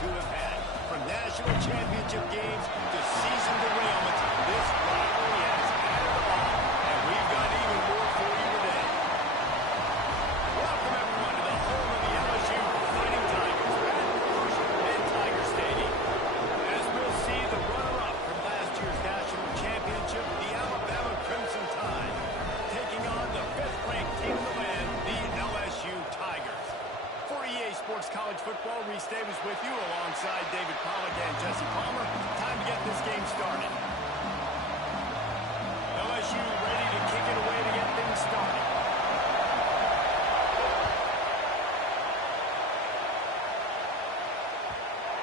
two have had. From national championship games to season derailments, this rivalry has had it all, and we've got even more for you today. Welcome, everyone, to the home of the LSU Fighting Tigers at Tiger Stadium. As we'll see, the runner-up from last year's national championship, the Alabama Crimson Tide, taking on the fifth-ranked team in the land, the LSU Tigers. For EA Sports College Football, Reese Davis with you alongside David Pollack and Jesse Palmer. Time to get this game started. LSU ready to kick it away to get things started.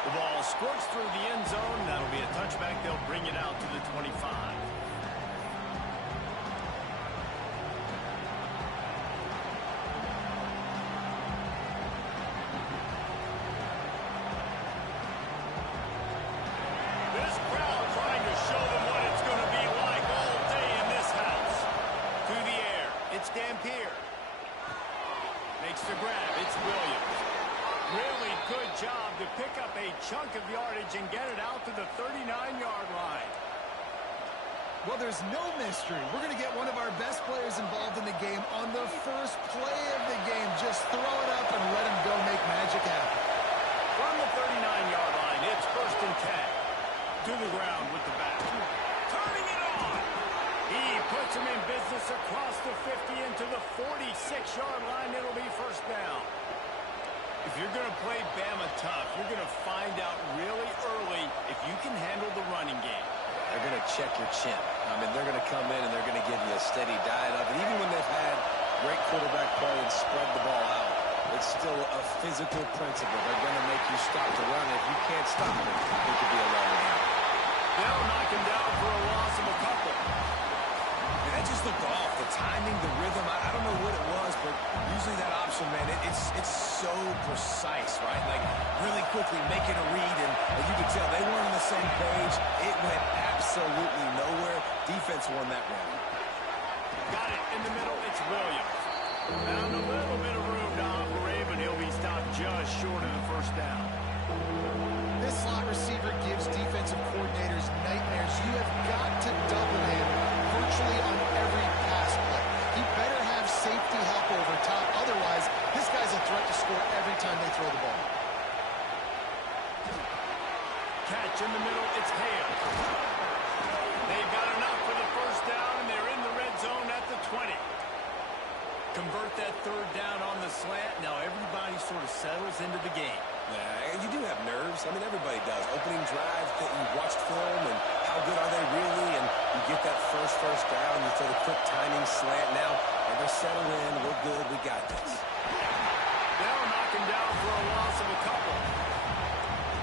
The ball squirts through the end zone. That'll be a touchback. They'll bring it out to the 25. Makes the grab. It's Williams. Really good job to pick up a chunk of yardage and get it out to the 39-yard line. Well, there's no mystery. We're going to get one of our best players involved in the game on the first play of the game. Just throw it up and let him go make magic happen. From the 39-yard line, it's 1st and 10. To the ground with the back. Turning it on. He puts him in business across the 50 into the 46-yard line. It'll be 1st down. If you're going to play Bama tough, you're going to find out really early if you can handle the running game. They're going to check your chin. I mean, they're going to come in and they're going to give you a steady diet of it. Even when they've had great quarterback play and spread the ball out, it's still a physical principle. They're going to make you stop to run. If you can't stop it, it could be a long game. They'll knock him down for a loss of a couple. That just looked off. The timing, the rhythm, I don't know what it was, but usually that option, man, it's so precise, right? Like, really quickly making a read, and you could tell they weren't on the same page. It went absolutely nowhere. Defense won that round. Got it in the middle. It's Williams. Found a little bit of room to operate, but he'll be stopped just short of the 1st down. This slot receiver gives defensive coordinators nightmares. You have got to double him virtually on every pass play. He better have safety help over top. Otherwise, this guy's a threat to score every time they throw the ball. Catch in the middle. It's Hale. They've got enough for the 1st down, and they're in the red zone at the 20. Convert that 3rd down on the slant. Now everybody sort of settles into the game. Yeah, and you do have nerves. I mean, everybody does. Opening drive that you watched film, and how good are they really? And you get that first down, you throw the quick timing slant. Now, and they're settled in. We're good. We got this. They'll knock him down for a loss of a couple.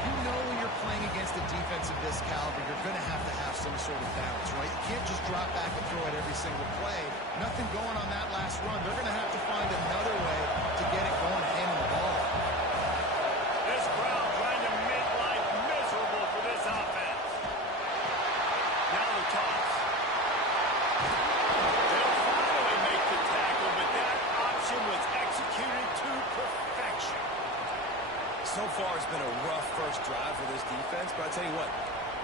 You know when you're playing against a defense of this caliber, you're going to have some sort of balance, right? You can't just drop back and throw it every single play. Nothing going on that last run. They're going to have to find another way to get it going and handle the ball. This crowd trying to make life miserable for this offense. Now the toss. They'll finally make the tackle, but that option was executed to perfection. So far, it's been a rough first drive for this defense, but I'll tell you what,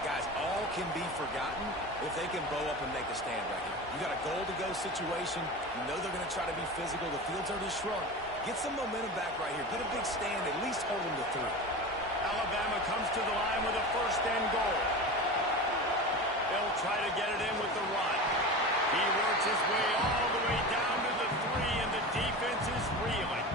guys, all can be forgotten if they can bow up and make a stand right here. You got a goal-to-go situation. You know they're going to try to be physical. The field's already shrunk. Get some momentum back right here. Get a big stand. At least hold them to 3. Alabama comes to the line with a 1st and goal. They'll try to get it in with the run. He works his way all the way down to the 3, and the defense is reeling.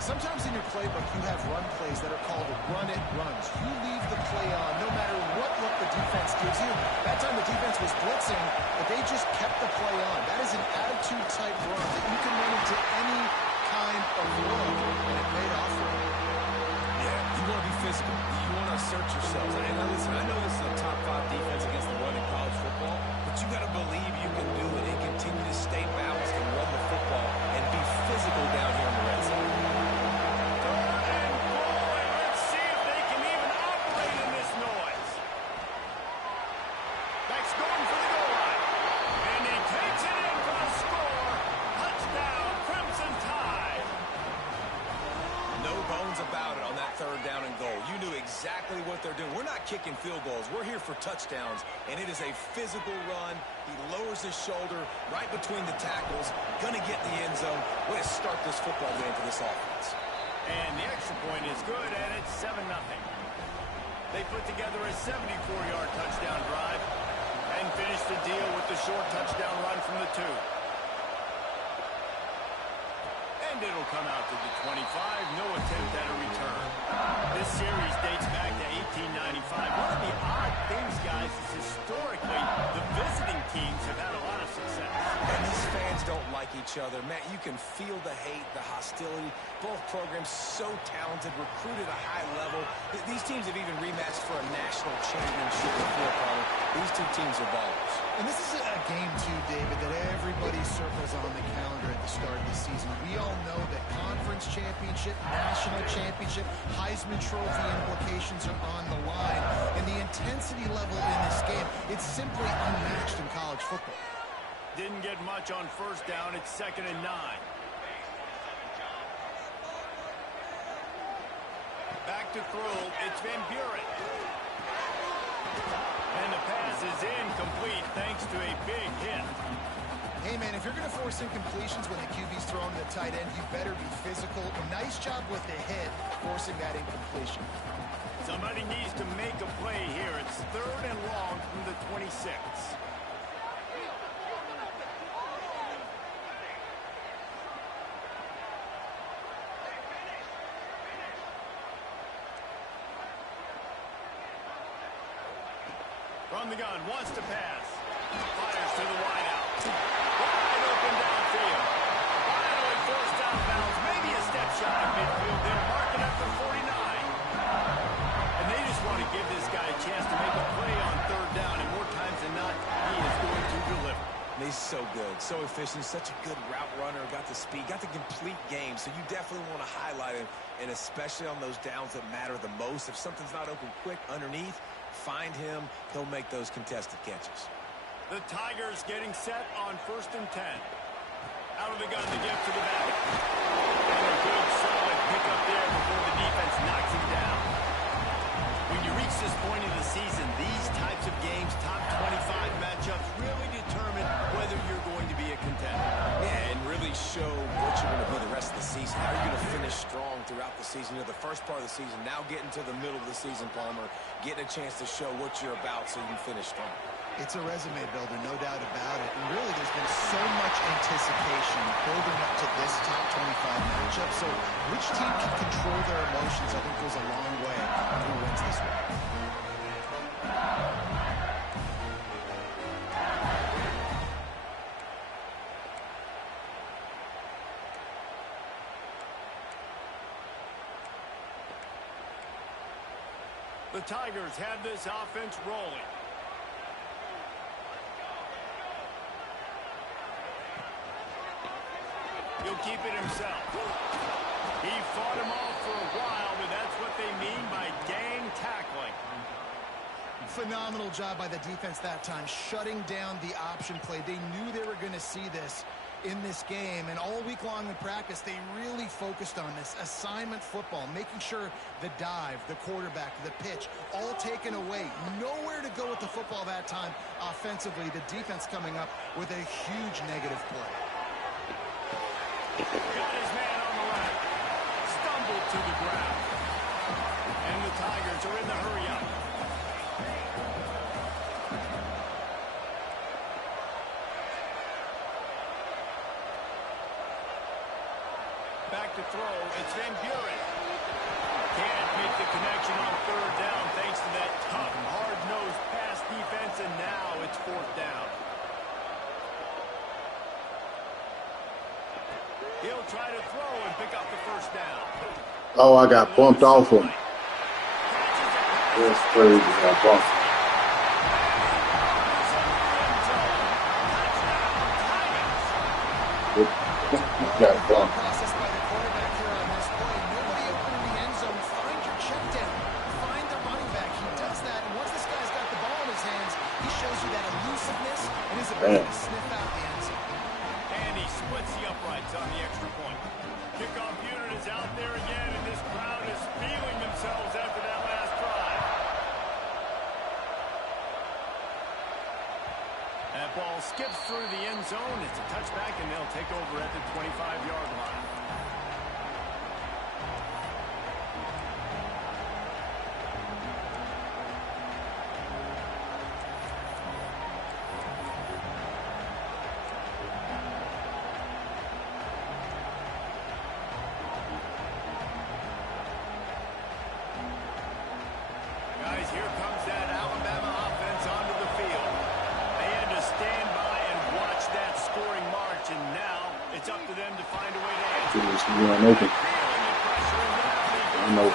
Sometimes in your playbook, you have run plays that are called run-it runs. You leave the play on no matter what look the defense gives you. That time the defense was blitzing, but they just kept the play on. That is an attitude-type run that you can run into any kind of look, and it paid off for them. Yeah, you want to be physical. You want to assert yourselves. And listen, I know this is a top 5 defense against the run in college football, but you got to believe you can do it and continue to stay balanced and run the football and be physical down here in the red zone. they're doing. We're not kicking field goals. We're here for touchdowns, and it is a physical run. He lowers his shoulder right between the tackles, going to get in the end zone. Way to start this football game for this offense. And the extra point is good, and it's 7-0. They put together a 74-yard touchdown drive and finish the deal with the short touchdown run from the 2. And it'll come out to the 25. No attempt at a return. This series dates back to 1895. One of the odd things, guys, is historically the visiting teams have had a lot of success. And these fans don't like each other. Matt, you can feel the hate, the hostility. Both programs so talented, recruited at a high level. These teams have even rematched for a national championship before, Palmer. These two teams are ballers. And this is a game, too, David, that everybody circles on the calendar at the start of the season. We all know that conference championship, national championship, Heisman Trophy implications are on the line. And the intensity level in this game, it's simply unmatched in college football. Didn't get much on first down. It's 2nd and 9. Back to throw. It's Van Buren. And the pass is incomplete thanks to a big hit. Hey, man, if you're going to force incompletions when the QB's throwing to the tight end, you better be physical. Nice job with the hit, forcing that incompletion. Somebody needs to make a play here. It's 3rd and long from the 26. From the gun, wants to pass. Fires to the wideout. Wide open downfield. Finally forced out of bounds. Maybe a step shy of midfield there. Marking up the 49. And they just want to give this guy a chance to make a play on 3rd down. And more times than not, he is going to deliver. He's so good, so efficient, such a good route runner, got the speed, got the complete game, so you definitely want to highlight him, and especially on those downs that matter the most. If something's not open quick underneath, find him, he'll make those contested catches. The Tigers getting set on 1st and 10. Out of the gun to give to the back. And a good solid pickup there before the defense knocks him down. When you reach this point in the season, these types of games, top 25 matchups, really determine whether you're going to be a contender. Yeah, and really show what you're going to be the rest of the season. How are you going to finish strong throughout the season? You know, the first part of the season, now getting to the middle of the season, Palmer, getting a chance to show what you're about so you can finish strong. It's a resume builder, no doubt about it. And really, there's been so much anticipation building up to this top 25 matchup. So which team can control their emotions, I think, goes a long way on who wins this one. The Tigers have this offense rolling. He'll keep it himself. He fought him off for a while, but that's what they mean by gang tackling. Phenomenal job by the defense that time, shutting down the option play. They knew they were going to see this in this game, and all week long in practice, they really focused on this assignment football, making sure the dive, the quarterback, the pitch, all taken away. Nowhere to go with the football that time offensively. The defense coming up with a huge negative play. Got his man on the left. Stumbled to the ground. And the Tigers are in the hurry-up. Back to throw. It's Van Buren. Can't make the connection on 3rd down thanks to that tough, hard-nosed pass defense, and now it's 4th down. He'll try to throw and pick up the 1st down. Oh, I got bumped off him. That's crazy. I got bumped. Got bumped. Process by the quarterback here on this play. Nobody open in the end zone. Find your check down. Find the running back. He does that, and once this guy's got the ball in his hands, he shows you that elusiveness and his ability to sniff out the end zone. And he splits the uprights on the extra point. Kickoff unit is out there again, and this crowd is feeling themselves after that last drive. skips through the end zone. It's a touchback, and they'll take over at the 25-yard line. Guys, here comes that Alabama offense onto the field. They had to stand by and watch that scoring march, and now it's up to them to find a way to answer. Just run open. I know.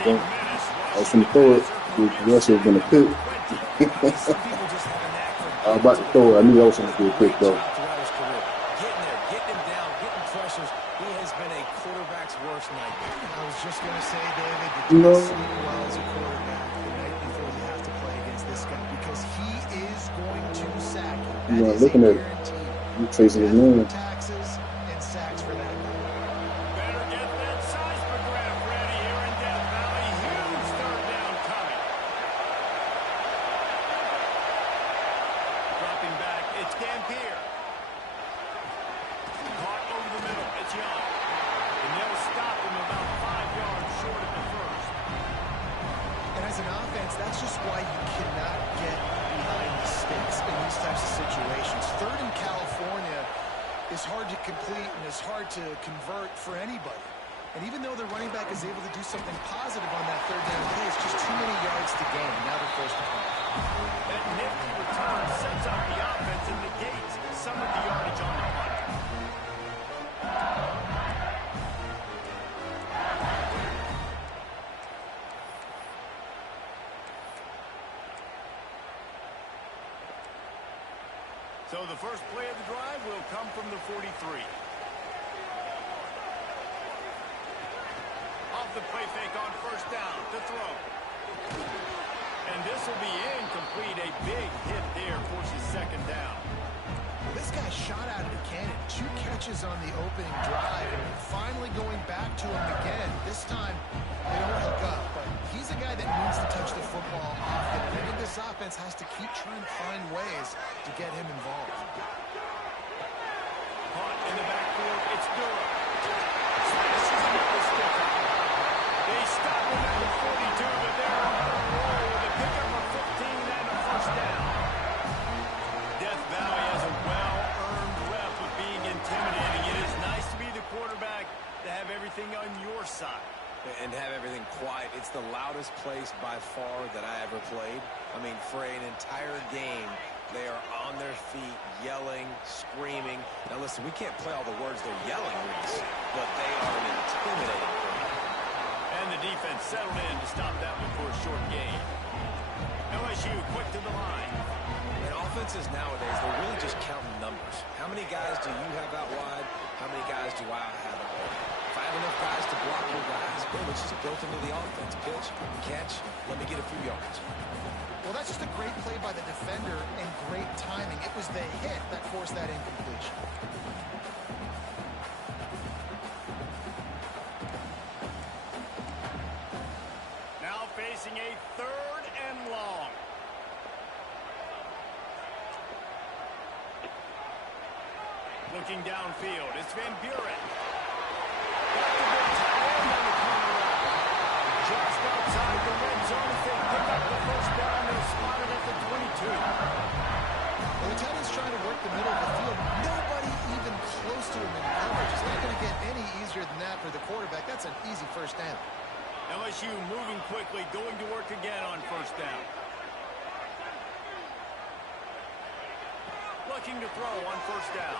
I was going to throw it. The rest would have been a pick. I was about to throw it. I knew that was going to be a pick, though. Getting there, getting him down, getting pressures. He has been a quarterback's worst nightmare. I was just going to say, David, You you know, don't sleep well as a quarterback the night before you have to play against this guy because he is going to sack you. That you know, is looking a at it, guarantee. you tracing his name. Taxes and sacks for that guy. Better get that seismograph ready here in Death Valley. Huge third down coming. Dropping back, it's Dampier. Caught over the middle, it's Young. And they'll stop him about 5 yards short of the first. And as an offense, that's just why you cannot get behind the sticks in these types of situations. Third in California is hard to complete and is hard to convert for anybody. And even though the running back is able to do something positive on that third down play, it's just too many yards to gain. Now they're forced to punt. That nifty return sets up the offense and negates some of the yardage on the punt. So the first play of the drive will come from the 43. Off the play fake on first down to throw. And this will be incomplete. A big hit there forces second down. Well, this guy shot out of the cannon. 2 catches on the opening drive. And finally going back to him again. This time, they don't hook up. But he's a guy that needs to touch the football often. And I think this offense has to keep trying to find ways to get him involved. Caught in the backfield. It's Durham. Smashes him with the sticker. They stop him at the 42, but they're on a roll with a pickup of 15 and a first down. Death Valley has a well-earned rep of being intimidating. It is nice to be the quarterback to have everything on your side. And have everything quiet. It's the loudest place by far that I ever played. I mean, for an entire game, they are on their feet, yelling, screaming. Now, listen, we can't play all the words they're yelling, Reese, but they are an intimidating group. And the defense settled in to stop that one for a short gain. LSU quick to the line. And offenses nowadays, they're really just counting numbers. How many guys do you have out wide? How many guys do I have out wide? If I have enough guys to block your guys, boom, it's just built into the offense. Pitch, catch, let me get a few yards. Well, that's just a great play by the defender and great timing. It was the hit that forced that incompletion. Now facing a third and long. Looking downfield, it's Van Buren. Got the big tight end on the corner route. Just outside the red zone, if they pick up the first down, they'll spot it at the 22. Well, the tight end's trying to work the middle of the field. Nobody even close to him in coverage. It's not going to get any easier than that for the quarterback. That's an easy first down. LSU moving quickly, going to work again on first down. Looking to throw on first down.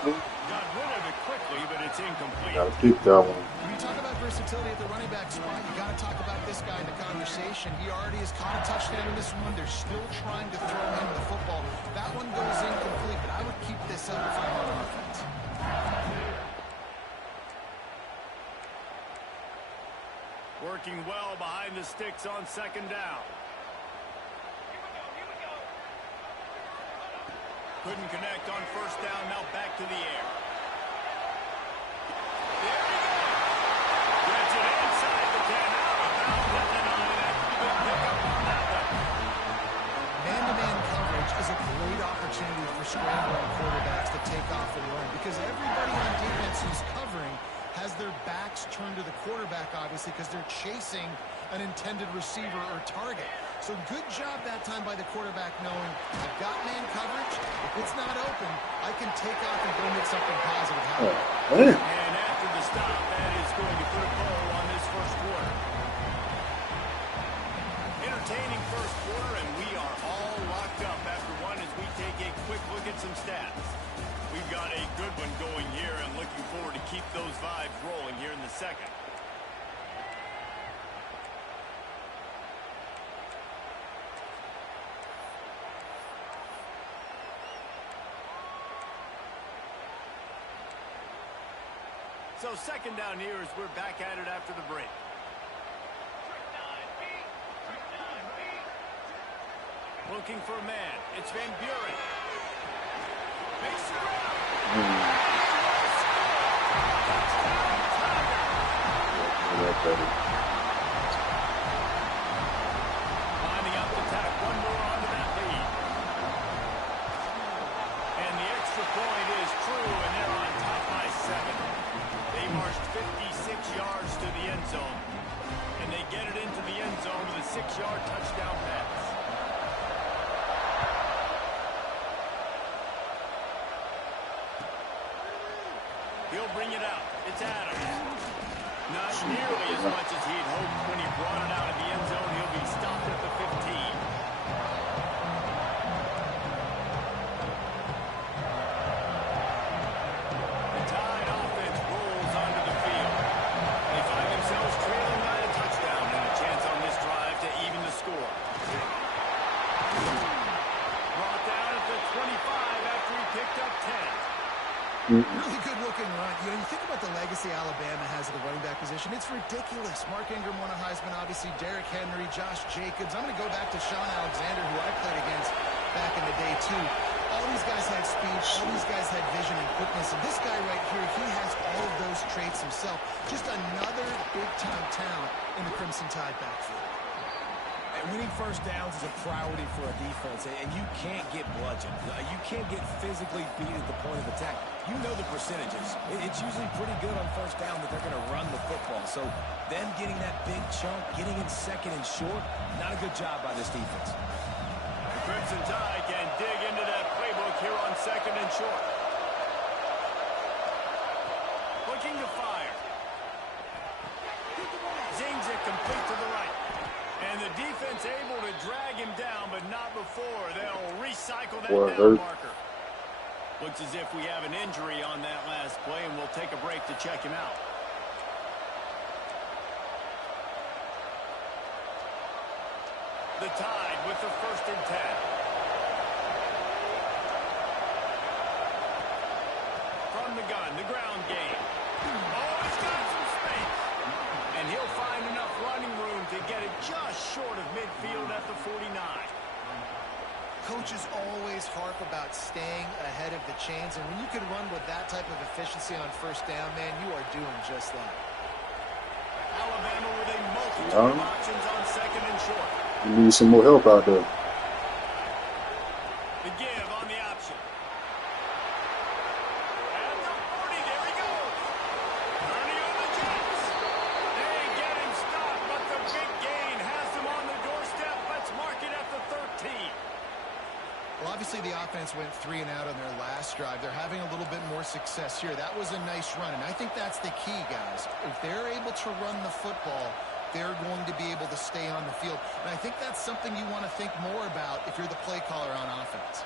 Got rid of it quickly, but it's incomplete. Gotta keep that one. When you talk about versatility at the running back spot, you got to talk about this guy in the conversation. He already has caught a touchdown in this one. They're still trying to throw him the football. That one goes incomplete, but I would keep this up if I'm on offense. Working well behind the sticks on second down. Couldn't connect on first down, now back to the air. There he goes. Gets it inside the 10, out of bounds at the 9. That's a good pickup on that one. Man-to-man obviously, because they're chasing an intended receiver or target. So good job that time by the quarterback knowing I've got man coverage. If it's not open, I can take off and go make something positive happen. And after the stop, that is going to put a bow on this first quarter. Entertaining first quarter, and we are all locked up after one as we take a quick look at some stats. We've got a good one going here and looking forward to keep those vibes rolling here in the second. So second down here as we're back at it after the break. Looking for a man. It's Van Buren. Makes the route. Lining up to tack one more onto that lead. And the extra point is true, and they're on top by 7. They marched 56 yards to the end zone, and they get it into the end zone with a 6-yard touchdown pass. He'll bring it out. It's Adams. Not nearly as much as he'd hoped when he brought it out of the end zone. He'll be stopped at the 15. The Tide offense rolls onto the field. They find themselves trailing by a touchdown and a chance on this drive to even the score. Brought down at the 25 after he picked up 10. Really good-looking run. You know, you think about the legacy Alabama has at the running back position. It's ridiculous. Mark Ingram won a Heisman, obviously. Derrick Henry, Josh Jacobs. I'm going to go back to Sean Alexander, who I played against back in the day, too. All these guys had speed. All these guys had vision and quickness. And this guy right here, he has all of those traits himself. Just another big-time talent in the Crimson Tide backfield. And winning first downs is a priority for a defense, and you can't get bludgeoned. You can't get physically beat at the point of attack. You know the percentages. It's usually pretty good on first down that they're going to run the football. So them getting that big chunk, getting in second and short, not a good job by this defense. The Crimson Tide can dig into that playbook here on second and short. Looking to fire. Zings it complete to the right. And the defense able to drag him down, but not before. They'll recycle that down marker. Looks as if we have an injury on that last play, and we'll take a break to check him out. The Tide with the 1st and 10. From the gun, the ground game. Oh, he's got some space. And he'll find enough running room to get it just short of midfield at the 49. Coaches always harp about staying ahead of the chains, and when you can run with that type of efficiency on first down, man, you are doing just that. Alabama with a multitude of options on second and short. You need some more help out there. The give on the option. At the 40, there he goes. Turning on the Jets. They get him stopped, but the big gain has him on the doorstep. Let's mark it at the 13. Well, obviously the offense went 3 and out on their last drive. They're having a little bit more success here. That was a nice run, and I think that's the key, guys. If they're able to run the football, they're going to be able to stay on the field. And I think that's something you want to think more about if you're the play caller on offense.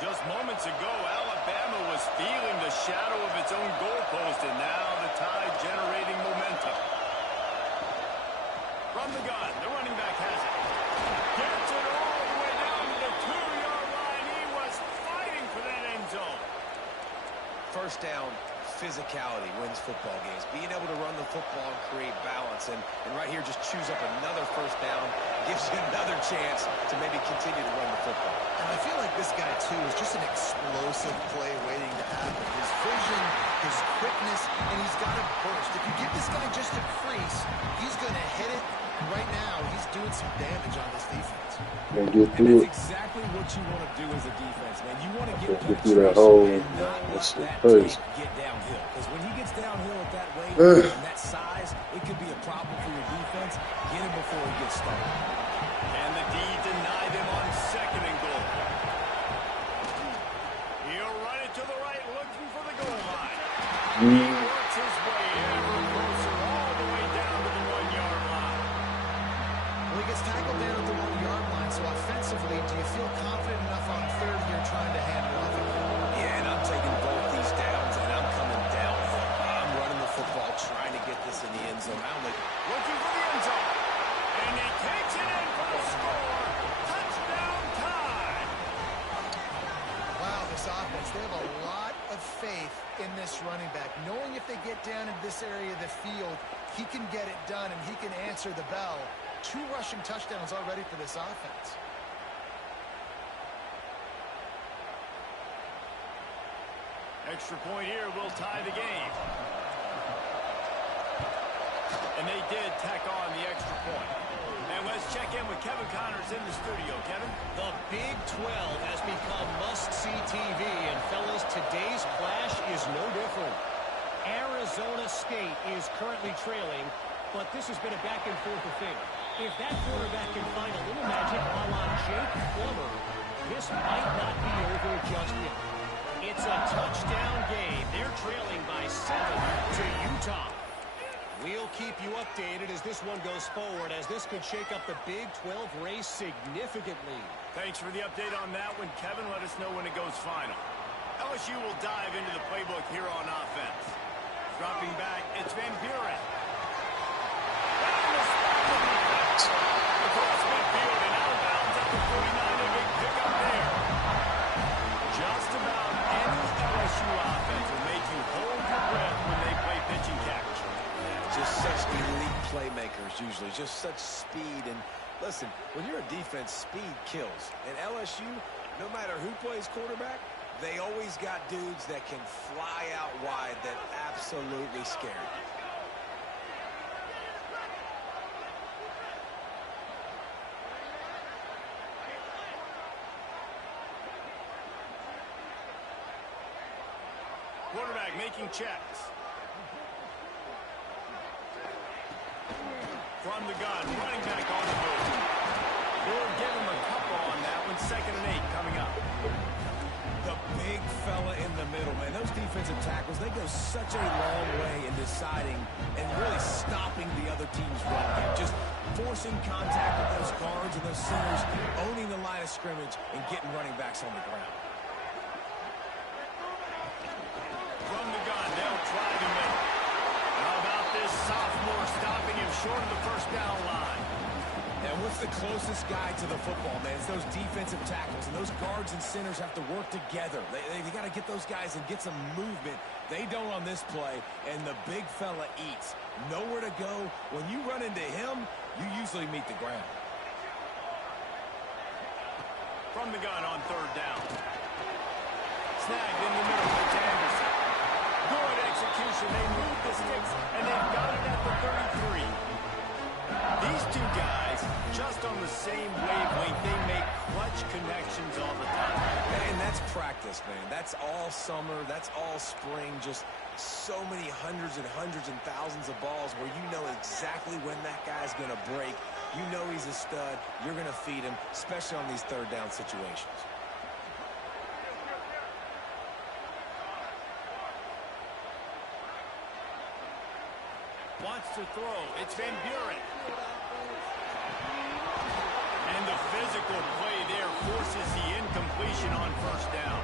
Just moments ago, Alabama was feeling the shadow of its own goalpost, and now the Tide generating momentum. From the gun, the running back has it. Gets it all the way down to the 2-yard line. He was fighting for that end zone. First down, physicality wins football games. Being able to run the football and create balance. And right here, just choose up another first down. Gives you another chance to maybe continue to run the football. And I feel like this guy, too, is just an explosive play waiting to happen. His vision, his quickness, and he's got a burst. If you give this guy just a crease, he's going to hit it, Right now, he's doing some damage on this defense. Gonna get And through that's it. exactly what you want to do as a defense, man. You want to get Get through that penetration hole. and not let That's that crazy. tank get downhill. Because when he gets downhill at that weight Ugh. and that size, it could be a problem for your defense. Get him before he gets started. And the D denied him on 2nd and goal. He'll run it to the right, looking for the goal line. He works his way ever closer, all the way down to the 1-yard line. Well, he gets tackled down at the 1-yard line, so offensively, do you feel confident enough on 3rd here trying to hand it off? Yeah, and I'm taking both these downs, and I'm coming downhill. I'm running the football, trying to get this in the end zone. Looking for the end zone. And he takes it in for the score. Touchdown time. Wow, this offense, they have a lot of faith in this running back. Knowing if they get down in this area of the field, he can get it done and he can answer the bell. 2 rushing touchdowns already for this offense. Extra point here will tie the game. And they did tack on the extra point. And let's check in with Kevin Connors in the studio. Kevin? The Big 12 has become must-see TV, and fellas, today's clash is no different. Arizona State is currently trailing, but this has been a back-and-forth affair. If that quarterback can find a little magic a la Jake Plummer, this might not be over just yet. It's a touchdown game. They're trailing by 7 to Utah. We'll keep you updated as this one goes forward, as this could shake up the Big 12 race significantly. Thanks for the update on that one, Kevin. Let us know when it goes final. LSU will dive into the playbook here on offense. Dropping back, it's Van Buren. Across midfield and out of bounds at the 49. A big pickup there. Just about any LSU offense will make you hold your breath when they play pitch and catch. Just such elite playmakers usually, just such speed. And listen, when you're a defense, speed kills. And LSU, no matter who plays quarterback, they always got dudes that can fly out wide that absolutely scare you. Quarterback making checks. From the gun, running back on the move. We'll give him a couple on that one. 2nd and 8 coming up. The big fella in the middle, man. Those defensive tackles, they go such a long way in deciding and really stopping the other team's run game. Just forcing contact with those guards and those centers, owning the line of scrimmage, and getting running backs on the ground. From the gun, they'll try the middle. How about this sophomore stopping him short of the 1st down line? And what's the closest guy to the football, man? It's those defensive tackles, and those guards and centers have to work together. They got to get those guys and get some movement. They don't on this play, and the big fella eats. Nowhere to go. When you run into him, you usually meet the ground. From the gun on 3rd down. Snagged in the middle for Anderson. Good execution. They move the sticks, and they've got it at the 33. These two guys, just on the same wavelength, they make clutch connections all the time. And that's practice, man. That's all summer. That's all spring. Just so many hundreds and thousands of balls where you know exactly when that guy's going to break. You know he's a stud. You're going to feed him, especially on these 3rd down situations. Wants to throw. It's Van Buren. And the physical play there forces the incompletion on 1st down.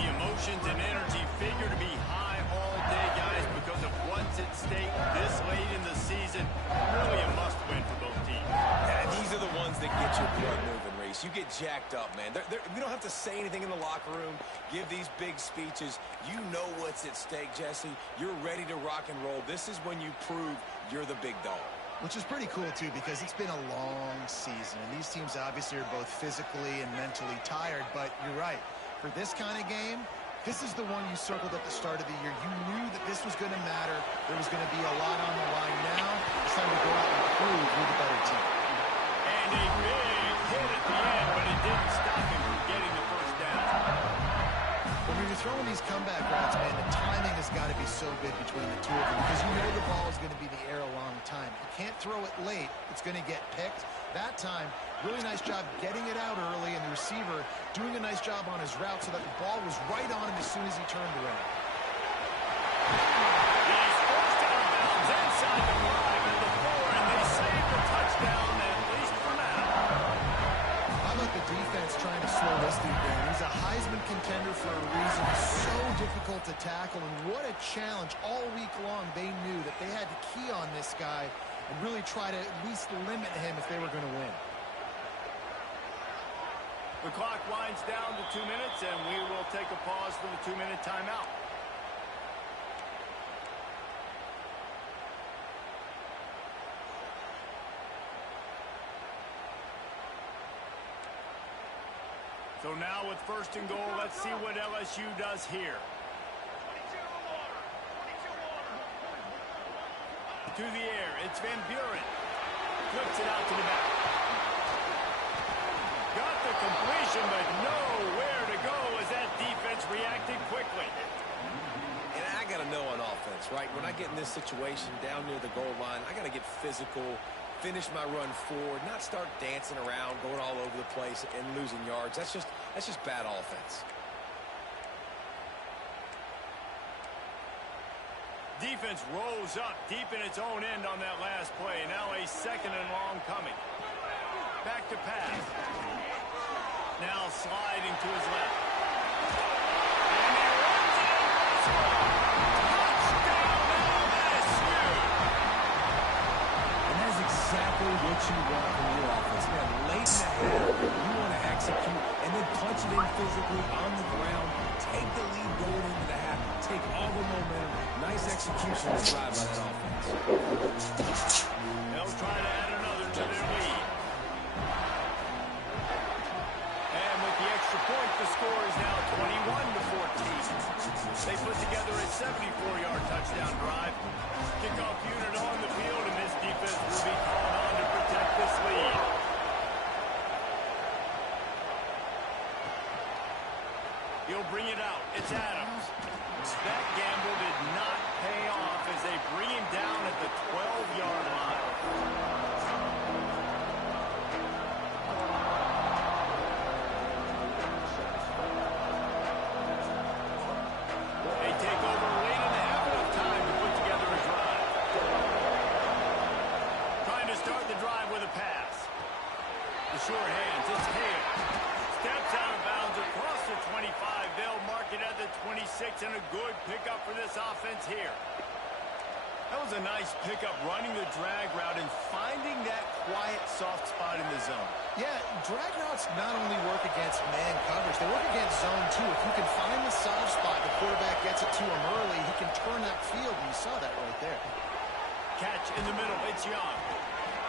The emotions and energy figure to be high all day, guys, because of what's at stake this late in the season. Really a must-win for both teams. And these are the ones that get your blood moving, Reese. You get jacked up, man. We don't have to say anything in the locker room, give these big speeches. You know what's at stake, Jesse. You're ready to rock and roll. This is when you prove you're the big dog. Which is pretty cool, too, because it's been a long season. And these teams obviously are both physically and mentally tired. But you're right. For this kind of game, This is the one you circled at the start of the year. You knew that this was going to matter. There was going to be a lot on the line. Now it's time to go out and prove you're the better team. And a big hit at the end, but it didn't stop him from getting the first down. When you're throwing these comeback routes, man, the timing has got to be so good between the two of them because you know the ball is going to be in the air a long time. You can't throw it late. It's going to get picked. That time, really nice job getting it out early, and the receiver doing a nice job on his route so that the ball was right on him as soon as he turned around. He's forced out of bounds inside the 5 and the 4, and they save the touchdown, at least for now. How about the defense trying to slow this dude down? He's a Heisman contender for a reason. He's so difficult to tackle, and what a challenge. All week long, they knew that they had to key on this guy and really try to at least limit him if they were going to win. The clock winds down to 2 minutes, and we will take a pause for the 2-minute timeout. So now with first and goal, let's see what LSU does here. To the air, it's Van Buren. Flips it out to the back. Got the completion, but nowhere to go as that defense reacted quickly. And I got to know on offense, right? When I get in this situation down near the goal line, I got to get physical, finish my run forward, not start dancing around, going all over the place and losing yards. That's just bad offense. Defense rolls up deep in its own end on that last play. Now a second and long coming. Back to pass. Now sliding to his left. And he runs it in for a score. Touchdown LSU. And that's exactly what you want from your offense. Man, late in the half, you want to execute and then punch it in physically on the ground. Take the lead going into the half. Take all the momentum. Nice execution on the drive by that offense. They'll try to add another to their lead. And with the extra point, the score is now 21-14. They put together a 74-yard touchdown drive. Kickoff unit on the field, and this defense will be called on to protect this lead. He'll bring it out. It's Adams. That gamble did not pay off as they bring him down at the 12-yard line. They take over late in the half, enough time to put together a drive. Trying to start the drive with a pass. The sure hands, it's Hale. Steps out of bounds across the 25. They'll mark it at the 26, and a good pickup for this offense here. That was a nice pickup, running the drag route and finding that quiet, soft spot in the zone. Yeah, drag routes not only work against man coverage, they work against zone too. If you can find the soft spot, the quarterback gets it to him early, he can turn that field, and you saw that right there. Catch in the middle, it's Young.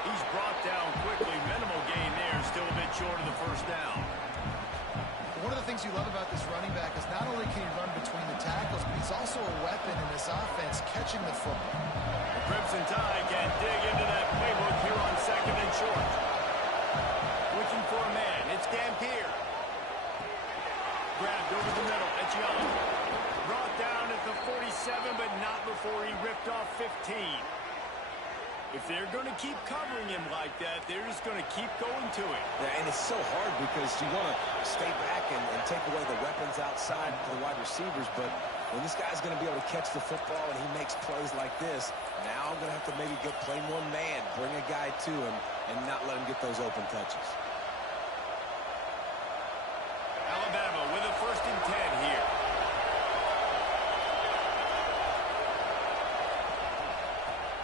He's brought down quickly. Minimal gain there, still a bit short of the first down. One of the things you love about this running back is not only can he run between the tackles, but he's also a weapon in this offense, catching the football. The Crimson Tide can dig into that playbook here on second and short. Looking for a man, it's Dampier. Grabbed over the middle, it's Young. Brought down at the 47, but not before he ripped off 15. If they're going to keep covering him like that, they're just going to keep going to it. Yeah, and it's so hard because you want to stay back and take away the weapons outside for the wide receivers, but when this guy's going to be able to catch the football and he makes plays like this, now I'm going to have to maybe go play one man, bring a guy to him, and not let him get those open touches. Alabama with a 1st and 10 here.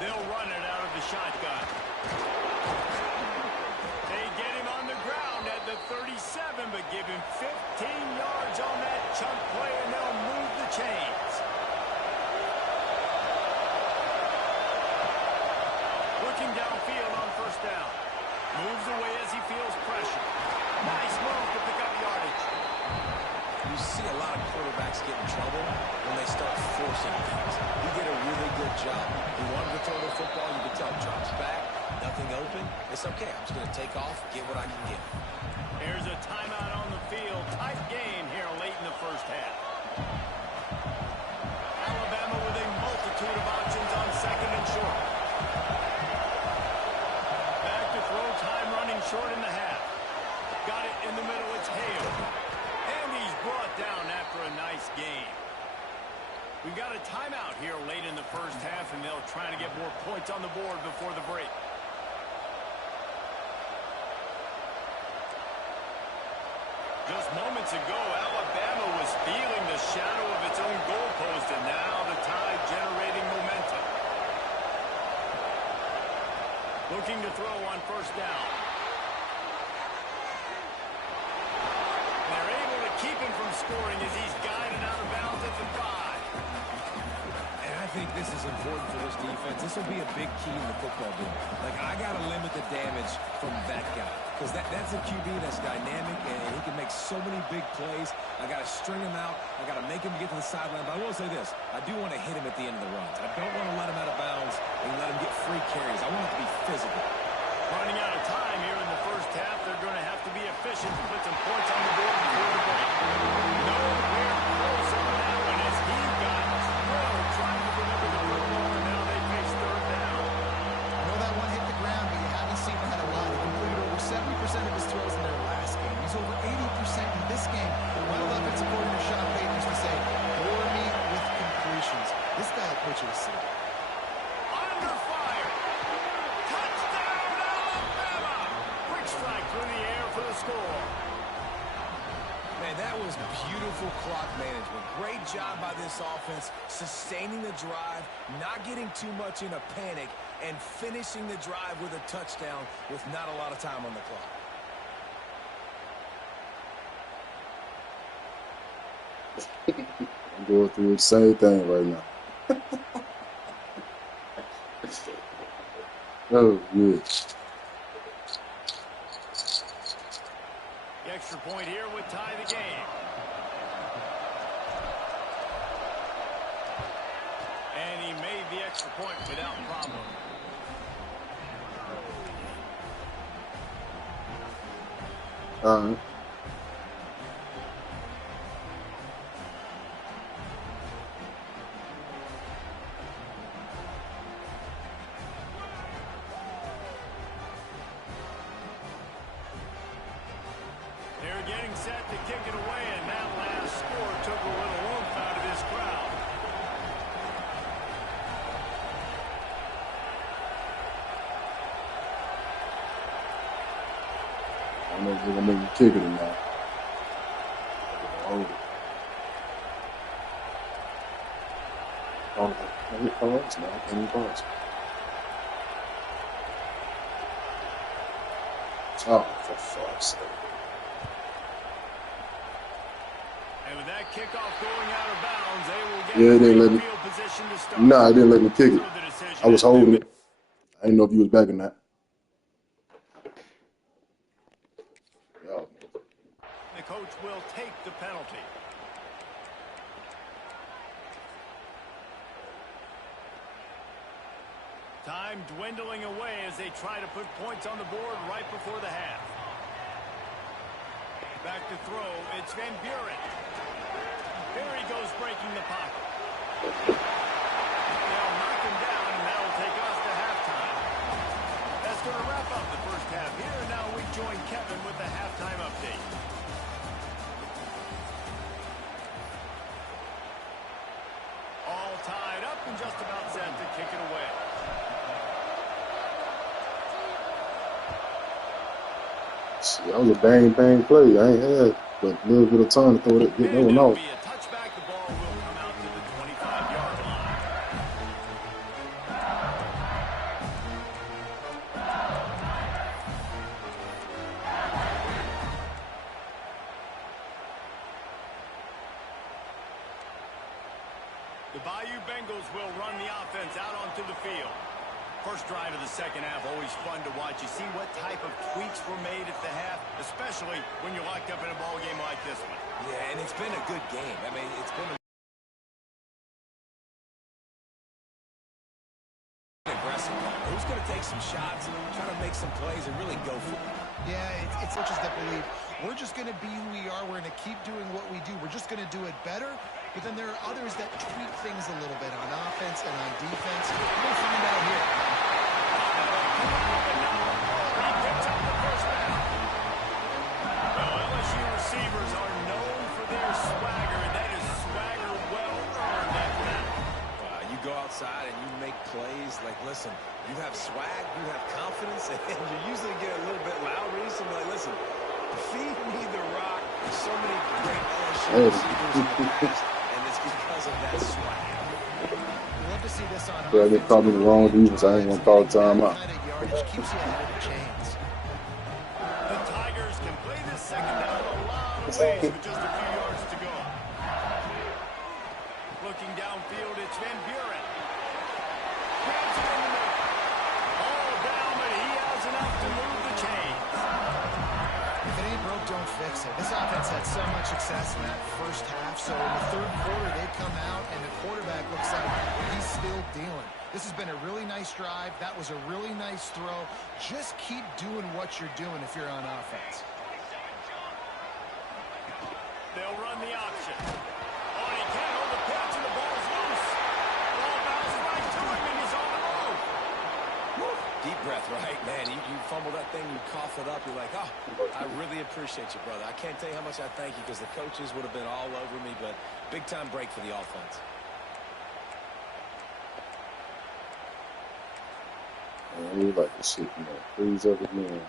They'll run it out of the shotgun. They get him on the ground at the 37, but give him 15 yards on that chunk play, and they'll move the chains. Looking downfield on 1st down. Moves away as he feels pressure. Nice move to pick up yardage. You see a lot of quarterbacks getting open, it's okay. I'm just going to take off, get what I can get. Here's a timeout on the field. Tight game here late in the first half. Alabama with a multitude of options on second and short. Back to throw, time running short in the half. Got it in the middle, it's Hale. And he's brought down after a nice gain. We've got a timeout here late in the first half, and they'll try to get more points on the board before the break. Just moments ago, Alabama was feeling the shadow of its own goalpost, and now the Tide generating momentum. Looking to throw on first down. They're able to keep him from scoring as he's guided out of bounds at the 5. And I think this is important for this defense. This will be a big key in the football game. Like, I got to limit the damage from that guy. Because that's a QB that's dynamic, and he can make so many big plays. I got to string him out. I got to make him get to the sideline. But I will say this. I do want to hit him at the end of the runs. I don't want to let him out of bounds and let him get free carries. I want it to be physical. Running out of time here in the first half. They're going to have to be efficient to put some points on the board before the break. Nowhere close on that one as he got drilled trying to deliver the football, and now they face third down. I know that one hit the ground, but you haven't seen him had a lot. He completed over 70% of his throws in their last game. He's over 80% in this game. One offensive coordinator, Sean Payton, used to say, bore me with completions. This guy will put you to sleep. Under fire. Touchdown, Alabama. Quick strike through the air for the score. Man, that was beautiful clock management. Great job by this offense, sustaining the drive, not getting too much in a panic, and finishing the drive with a touchdown with not a lot of time on the clock. I'm going through the same thing right now. Oh, good. The extra point here would tie the game. And he made the extra point without problem. They're getting set to kick it away, and that last score took a little oomph out of this crowd. I don't know if they're going to make me kick it or not. Hold it. I hit cards now. I can't hit cards. Oh, for fuck's sake. And with that kickoff going out of bounds, they will get Yeah, it didn't let me. field position to start. Nah, it didn't let me kick it. So the decision I was is holding made. it. I didn't know if you was backing that. Yeah. The coach will take the penalty. Time dwindling away as they try to put points on the board right before the half. Back to throw, it's Van Buren. Here he goes breaking the pocket. They'll knock him down, and that'll take us to halftime. That's going to wrap up the first half here. Now we join Kevin with the halftime update. All tied up and just about set to kick it away. See, that was a bang play. I ain't had but a little bit of time to throw it, get that one It'll off. be a touchback. The ball will come out to the 25-yard line. The Bayou Bengals will run the offense out onto the field. First drive of the second half, always fun to watch. You see what type of tweaks were made at the half, especially when you're locked up in a ball game like this one. Yeah, and it's been a good game. I mean, it's been aggressive. just going to take some shots, try to make some plays, and really go for it. Yeah, it's coaches that believe we're just going to be who we are. We're going to keep doing what we do. We're just going to do it better. But then there are others that tweak things a little bit on offense and on defense. We're going to find out here. He picks up the first down. Well, LSU receivers are known for their swagger, and that is swagger well earned at that. You go outside and you make plays. Like, listen, you have swag, you have confidence, and you usually get a little bit loud. So like, listen, feed me the rock. There's so many great LSU receivers in the past, and it's because of that swag. Love to see this on Yeah, they called me the wrong defense. I ain't gonna call the timeout. Keeps you ahead of the chains. The Tigers can play this second down a lot of ways with just a few yards to go. Looking downfield, it's Van Buren. Grabs it in the middle. All down, but he has enough to move the chains. If it ain't broke, don't fix it. This offense had so much success in that first half, so in the third quarter they come out and the quarterback looks like he's still dealing. This has been a really nice drive. That was a really nice throw. Just keep doing what you're doing if you're on offense. They'll run the option. Oh, he can't hold the pitch, and the ball's loose. Ball bounced right to him, and he's on the move. Woo. Deep breath, right? Man, you fumble that thing, you cough it up. You're like, oh, I really appreciate you, brother. I can't tell you how much I thank you because the coaches would have been all over me, but big-time break for the offense. Man, we like to shit, man. Please up again.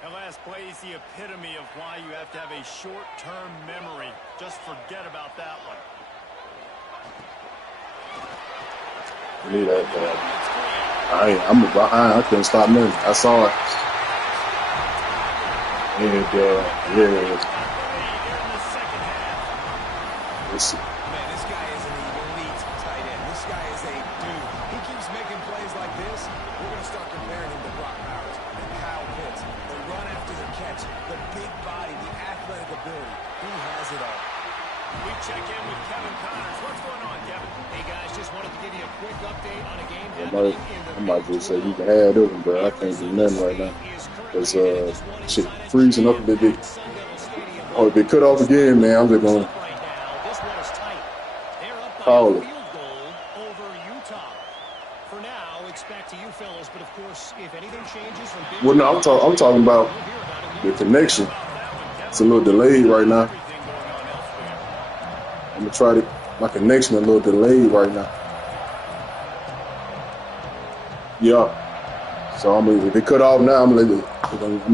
That last play is the epitome of why you have to have a short-term memory. Just forget about that one. I knew that. I'm behind. I couldn't stop nothing. I saw it. And, yeah. Let's see. Man, this guy is an elite tight end. This guy is a dude. He keeps making plays like this. We're going to start comparing him to Brock Bowers and Kyle Pitts. The run after the catch, the big body, the athletic ability. He has it all. We check in with Kevin Connors. What's going on, Kevin? Hey, guys, just wanted to give you a quick update on a game I happening in the might just say you can have it, but I can't do nothing right now. Because shit freezing up a little bit. Oh, if it cut off again, man, I'm just going to call it. For now, it's back to you fellas, but of course, if anything changes from Well, no, I'm talking about the connection. It's a little delayed right now. I'm going to try to, my connection a little delayed right now. Yeah. So I'm gonna, if it cut off now, I'm gonna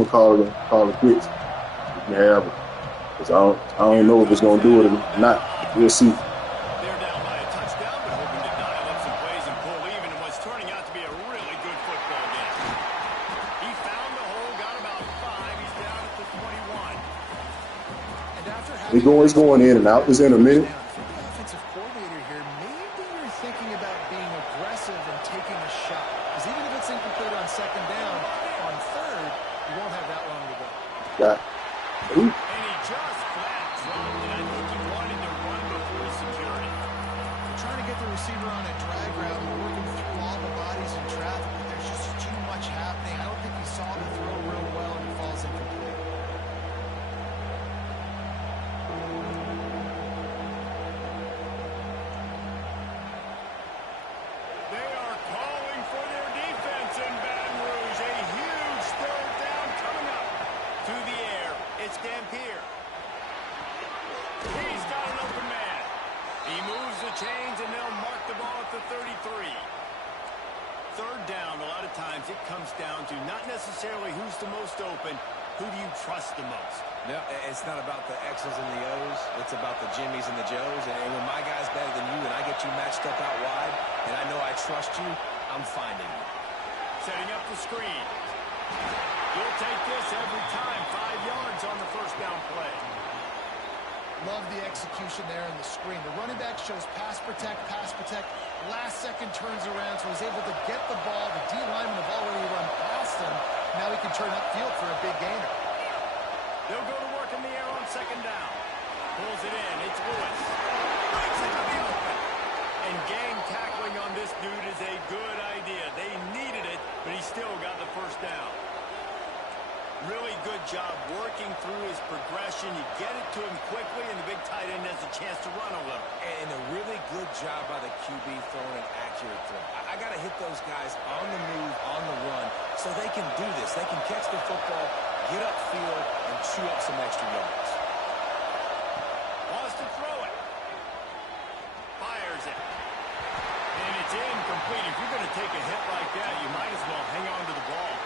call it quits. You can have it. Cause I don't know if it's gonna do it or not. We'll see. They're down by a touchdown, but hoping to dial up some plays and pull even in what's turning out to be a really good football game. He found the hole, got about 5. He's down at the 21. And after It's going in and out. It's in a minute. For the offensive coordinator here, maybe you're thinking about being aggressive and taking a shot. Because even if it's incomplete on second down, on third, you won't have that long to go. Got. Ooh. And he just flat dropped it. I think he wanted to run before security. They're trying to get the receiver on a drag route and working through all the bodies in traffic, but there's just too much happening. I don't think he saw the throw real well, and it falls incomplete. They are calling for their defense in Baton Rouge. A huge third down coming up. To the air, it's Dampier. He's got an open man. He moves the chains, and they'll mark the ball at the 33. Third down, a lot of times it comes down to not necessarily who's the most open, who do you trust the most? No, it's not about the X's and the O's. It's about the Jimmies and the Joes. And when my guy's better than you and I get you matched up out wide, and I know I trust you, I'm finding you. Setting up the screen. He'll take this every time. 5 yards on the first down play. Love the execution there in the screen. The running back shows pass protect. Last second turns around, so he's able to get the ball. The D lineman have already run past him. Now he can turn upfield for a big gainer. They'll go to work in the air on second down. Pulls it in. It's Lewis. Breaks into the open. And gang tackling on this dude is a good idea. They needed it, but he still got the first down. Really good job working through his progression. You get it to him quickly, and the big tight end has a chance to run a little. And a really good job by the QB throwing an accurate throw. I got to hit those guys on the move, on the run, so they can do this. They can catch the football, get upfield, and chew up some extra yards. Wants to throw it. Fires it. And it's incomplete. If you're going to take a hit like that, you might as well hang on to the ball.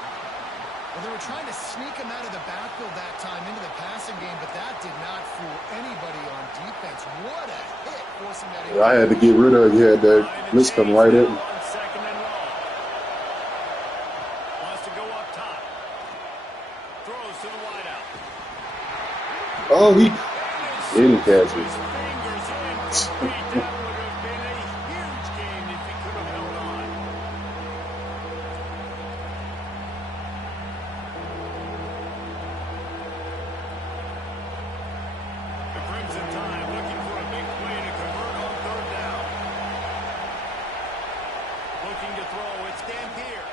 Well, they were trying to sneak him out of the backfield that time into the passing game, but that did not fool anybody on defense. What a hit forcing that in. I had to get rid of it. You had that blitz come right at me. On second and long. Wants to go up top. Throws to the wideout. Oh, he didn't catch His it. fingers incomplete. That would have been a huge game if he could have held on. The Crimson Tide looking for a big play to convert on third down. Looking to throw. It's Dampier.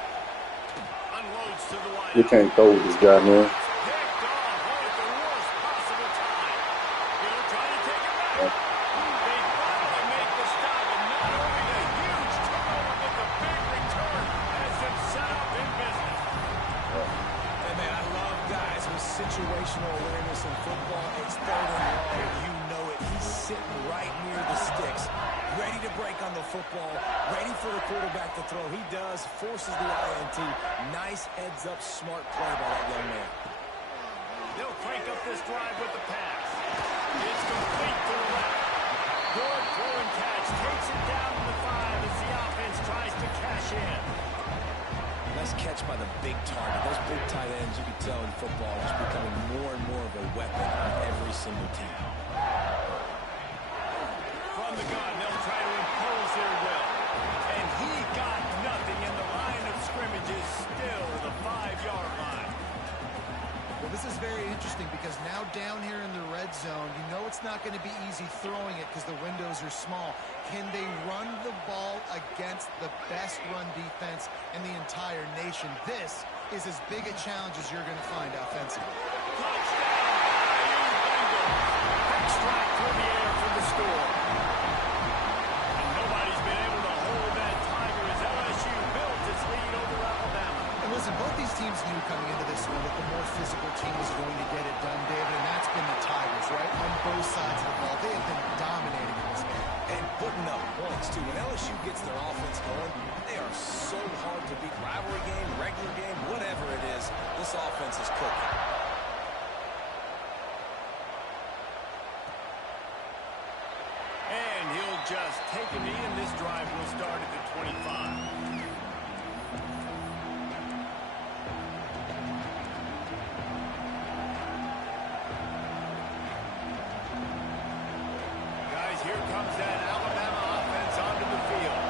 Unloads to the wideout. You can't throw with this guy, man. Picked off at the worst possible time. He'll try to take it back. They finally make the stop, and not only a huge turnover, but the big return has them set up in business. And man, I love guys with situational awareness in football. It's third and long. You know it. He's sitting right near the sticks, ready to break on the football, ready for the quarterback to throw. He does, forces the INT. Nice heads-up, smart play by that young man. They'll crank up this drive with the pass. It's complete to the left. Good throw and catch. Takes it down to the 5 as the offense tries to cash in. Nice catch by the big target. Those big tight ends, you can tell in football, is becoming more and more of a weapon on every single team. From the gun, they'll try to impose their will. And he got nothing, and the line of scrimmage is still the 5-yard line. Well, this is very interesting because now down here in the red zone, you know it's not going to be easy throwing it because the windows are small. Can they run the ball against the best run defense in the entire nation? This is as big a challenge as you're going to find offensively. Touchdown, Bayou Bengals. Big strike through the air for the score. And nobody's been able to hold that Tiger as LSU built its lead over Alabama. And listen, both these teams knew coming into this one that the more physical team was going to get it done, David, and that's been the Tigers, right? On both sides of the ball. They have been dominating in this game. And putting up points, too. When LSU gets their offense going, they are so hard to beat. Rivalry game, regular game, whatever it is, this offense is cooking. And he'll just take a knee, and this drive will start at the 25. Guys, here comes that Alabama offense onto the field.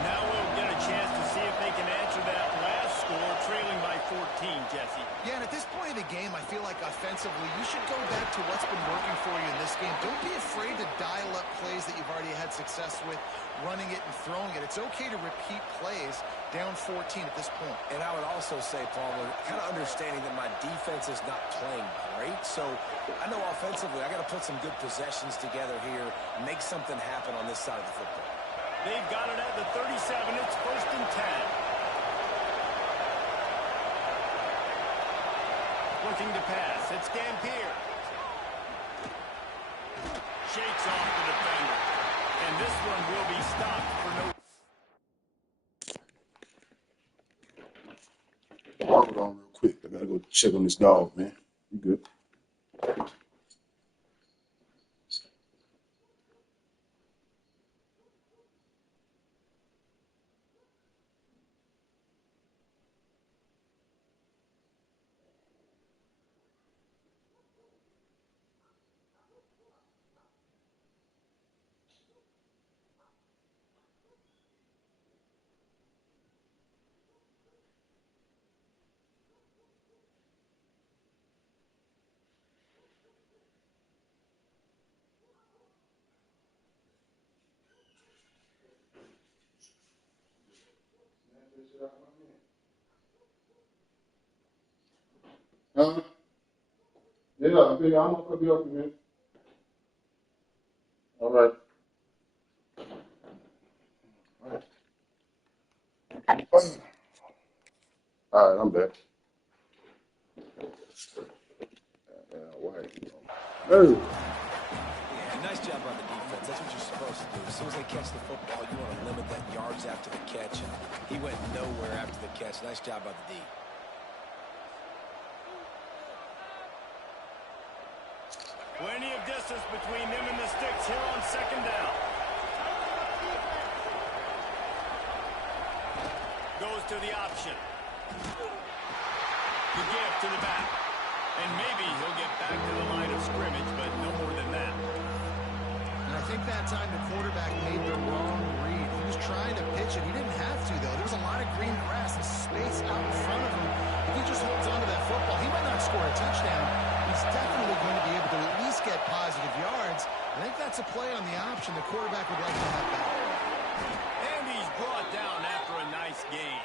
Now we'll get a chance to see if they can answer that last score, trailing by 14, Jesse. Yeah, and at this point of the game, I feel like offensively, you should go back to what's been working for you in this game. Don't be afraid to dial up plays that you've already had success with, running it and throwing it. It's okay to repeat plays down 14 at this point. And I would also say, Palmer, kind of understanding that my defense is not playing great. So I know offensively I got to put some good possessions together here, make something happen on this side of the football. They've got it at the 37. It's 1st and 10. Looking to pass. It's Dampier. Shakes off the defender. And this one will be stopped for no... Hold on real quick. I gotta go check on this dog, man. You good? Yeah, I'm gonna be up again. All right. All right, I'm back. Hey. Yeah, nice job on the defense. That's what you're supposed to do. As soon as they catch the football, you want to limit that yards after the catch. And he went nowhere after the catch. Nice job by the D. Plenty of distance between them and the sticks here on second down. Goes to the option. The give to the back. And maybe he'll get back to the line of scrimmage, but no more than that. And I think that time the quarterback made the wrong read. He was trying to pitch it. He didn't have to, though. There was a lot of green grass and space out in front of him. If he just holds onto that football, he might not score a touchdown. He's definitely going to be able to at least get positive yards. I think that's a play on the option the quarterback would like to have back. And he's brought down after a nice gain.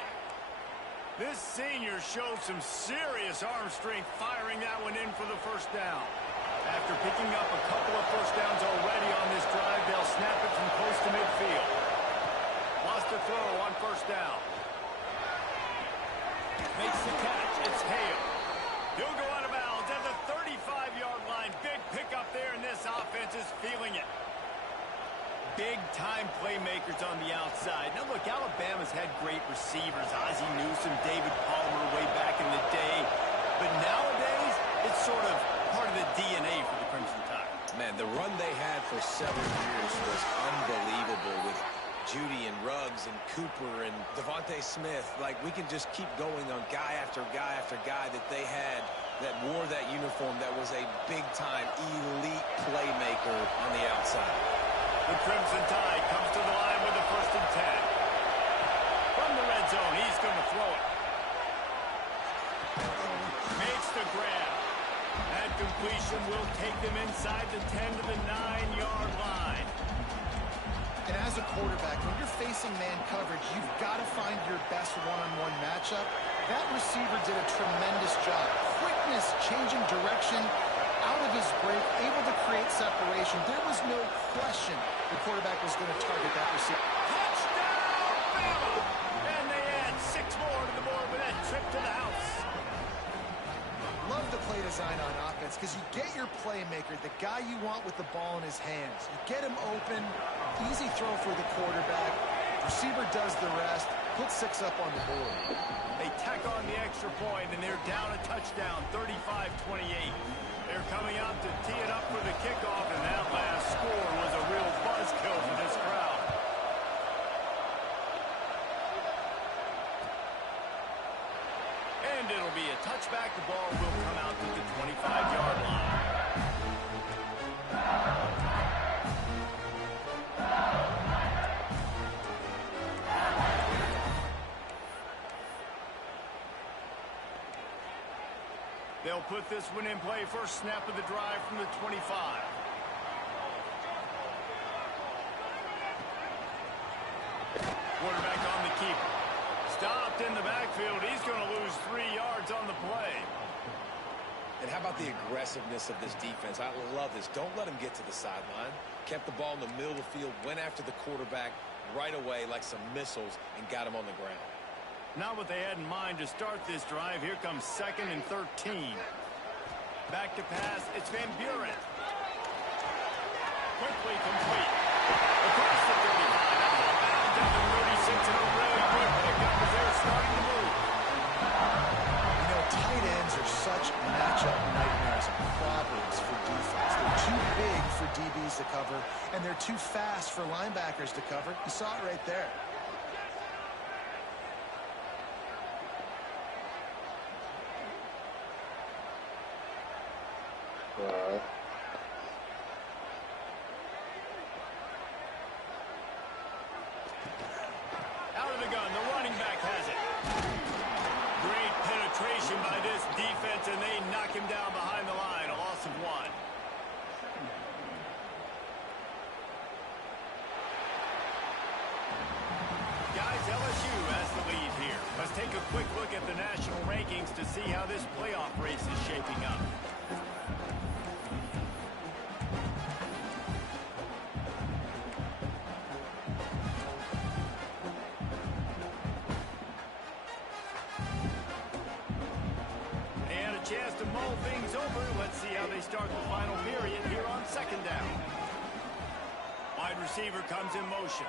This senior shows some serious arm strength firing that one in for the first down. After picking up a couple of first downs already on this drive, they'll snap it from close to midfield. Lost a throw on first down. Makes the catch. It's Hale. He'll go out of bounds at the 35-yard line. Big pickup there, and this offense is feeling it. Big-time playmakers on the outside. Now, look, Alabama's had great receivers. Ozzie Newsome, David Palmer way back in the day. But nowadays, it's sort of part of the DNA for the Crimson Tide. Man, the run they had for several years was unbelievable with Judy and Ruggs and Cooper and Devontae Smith. Like, we can just keep going on guy after guy after guy that they had that wore that uniform that was a big-time elite playmaker on the outside. The Crimson Tide comes to the line with a 1st and 10. From the red zone, he's going to throw it. Makes the grab. That completion will take them inside the 10 to the 9-yard line. And as a quarterback, when you're facing man coverage, you've got to find your best one-on-one matchup. That receiver did a tremendous job. Quickness, changing direction, out of his break, able to create separation. There was no question the quarterback was going to target that receiver. Touchdown, Bama! And they add 6 more to the board with that trip to the house. Love the play design on offense because you get your playmaker, the guy you want with the ball in his hands. You get him open, easy throw for the quarterback. Receiver does the rest, put 6 up on the board. They tack on the extra point, and they're down a touchdown, 35-28. They're coming out to tee it up for the kickoff, and that last score was a real buzzkill for this crowd. And it'll be a touchback. The ball will come out to the 25-yard line. They'll put this one in play. First snap of the drive from the 25. Quarterback on the keeper. Stopped in the backfield. He's going to lose 3 yards on the play. And how about the aggressiveness of this defense? I love this. Don't let him get to the sideline. Kept the ball in the middle of the field, went after the quarterback right away like some missiles, and got him on the ground. Not what they had in mind to start this drive. Here comes 2nd and 13. Back to pass. It's Van Buren. Quickly complete. Across the 35. Out of bounds at the 36. And a really good pickup as they're starting to move. You know, tight ends are such matchup nightmares and problems for defense. They're too big for DBs to cover, and they're too fast for linebackers to cover. You saw it right there. Out of the gun, the running back has it. Great penetration by this defense, and they knock him down behind the line. A loss of 1. Guys, LSU has the lead here. Let's take a quick look at the national rankings to see how this playoff race is shaping up. chance to mull things over. Let's see how they start the final period here on second down. Wide receiver comes in motion.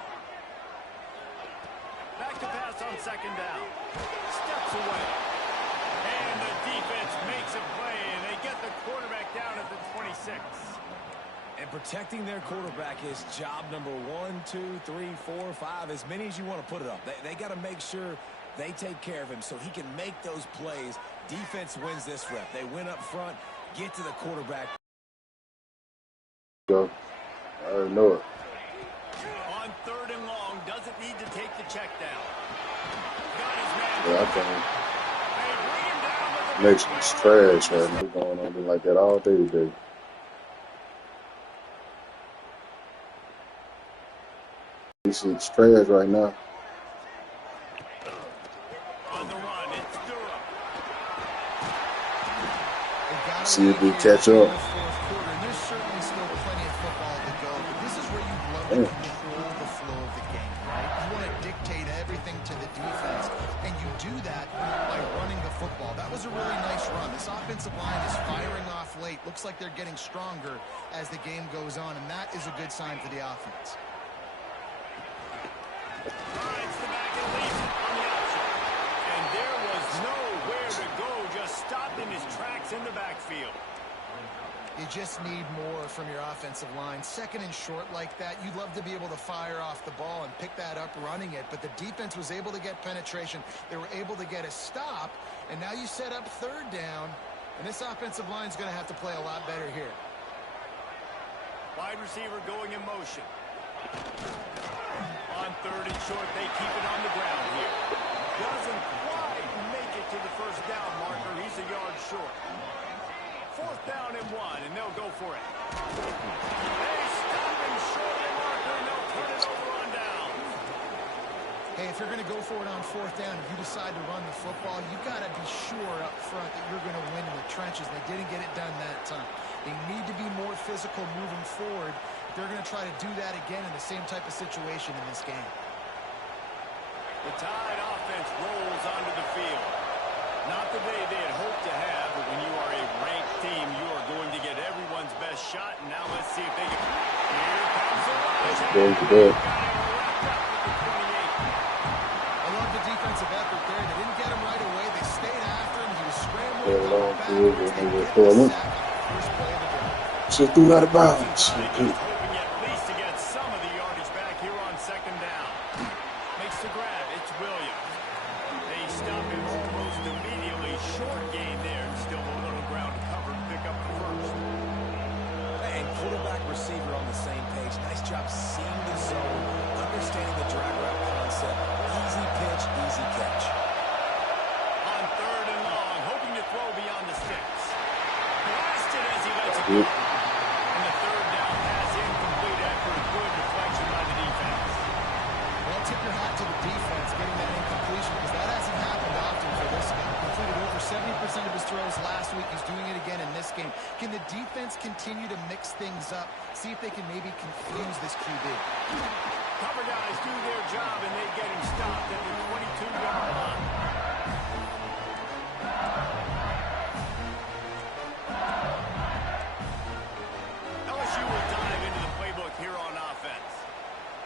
Back to pass on second down. Steps away. And the defense makes a play, and they get the quarterback down at the 26. And protecting their quarterback is job number 1, 2, 3, 4, 5, as many as you want to put it up. They got to make sure they take care of him so he can make those plays. Defense wins this rep. They win up front, get to the quarterback. Go. I already know it. On third and long, doesn't need to take the check down. Got his man. Yeah, I can't. They bring him down with the Makes me trash right now. Going on like that all day today. This is trash right now. On the run, it's Durham. See if they catch up. There's certainly still plenty of football to go, but this is where you love to control the flow of the game, right? You want to dictate everything to the defense, and you do that by running the football. That was a really nice run. This offensive line is firing off late. Looks like they're getting stronger as the game goes on, and that is a good sign for the offense. Finds the back and leaves it on the option. And there was nowhere to go, just stopped in his tracks in the backfield. You just need more from your offensive line. Second and short like that, you'd love to be able to fire off the ball and pick that up running it, but the defense was able to get penetration. They were able to get a stop, and now you set up third down, and this offensive line is going to have to play a lot better here. Wide receiver going in motion. On third and short, they keep it on the ground here. Doesn't quite make it to the first down marker. He's a yard short. Fourth down and 1, and they'll go for it. They stop him short of the marker, and they'll turn it over on down. Hey, if you're going to go for it on fourth down, if you decide to run the football, you've got to be sure up front that you're going to win in the trenches. They didn't get it done that time. They need to be more physical moving forward. They're going to try to do that again in the same type of situation in this game. The Tide offense rolls onto the field. Not the day they had hoped to have, but when you are a ranked team, you are going to get everyone's best shot. And now let's see if they can. Here comes the rush. Going to that. I love the defensive effort there. They didn't get him right away. They stayed after him. He was scrambling. Yeah, long back. field, They and get they the throw sack. First play of the drive. Just threw it out of bounds. Hoping at least to get some of the yardage back here on second down. Makes the grab. It's Williams. They stop him almost immediately. Short gain there. Still a little ground to cover to pick up the first. And quarterback receiver on the same page. Nice job seeing the zone, understanding the drag route concept. Easy pitch, easy catch. On third and long, hoping to throw beyond the sticks. Blasted as he lets it go. And the third down pass incomplete after a good deflection by the defense. Well, tip your hat to the defense getting that incompletion because that hasn't happened often for this guy. Completed over 70% of his throws last week. He's doing it again in this game. Can the defense continue to mix things up? See if they can maybe confuse this QB. Cover guys do their job, and they get him stopped at the 22-yard line. LSU will dive into the playbook here on offense.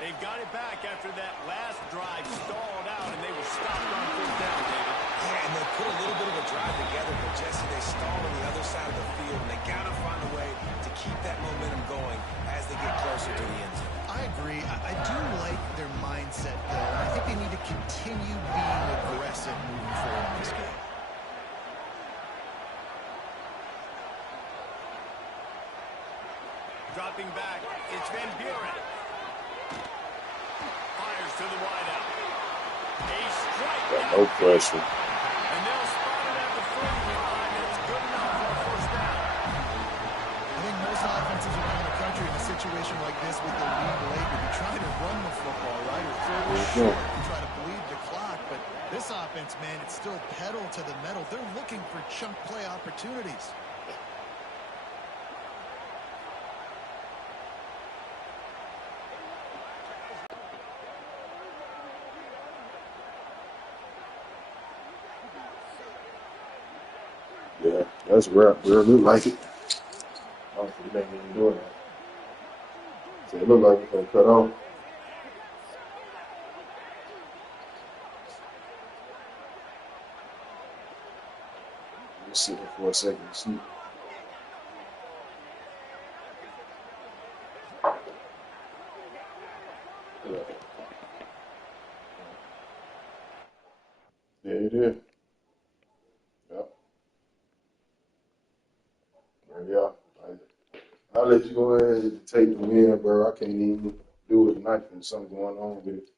They've got it back after that last drive stalled out, and they were stopped on fourth down, David. Yeah, and they put a little bit of a drive together, but Jesse, they stalled on the other side of the field, and they got to find a way to keep that momentum going as they get closer to the end zone. I agree. I do like their mindset, though. I think they need to continue being aggressive moving forward in this game. Dropping back, it's Van Buren. Fires to the wideout. A strike. No pressure. And they'll spot it at the 45. It's good enough for a first down. I think most offenses around the country in a situation like this with the lead late would be trying to run the football, right? Or throw it short and try to bleed the clock. But this offense, man, it's still pedal to the metal. They're looking for chunk play opportunities. Yeah, That's rare. Real look like it. I don't think they ain't even doing that. So it look like it's gonna cut off. Just sit there for a second and see. Yeah, it is. Yep. Yeah. I'll let you go ahead and take the win, bro. I can't even do it tonight. There's something going on with it.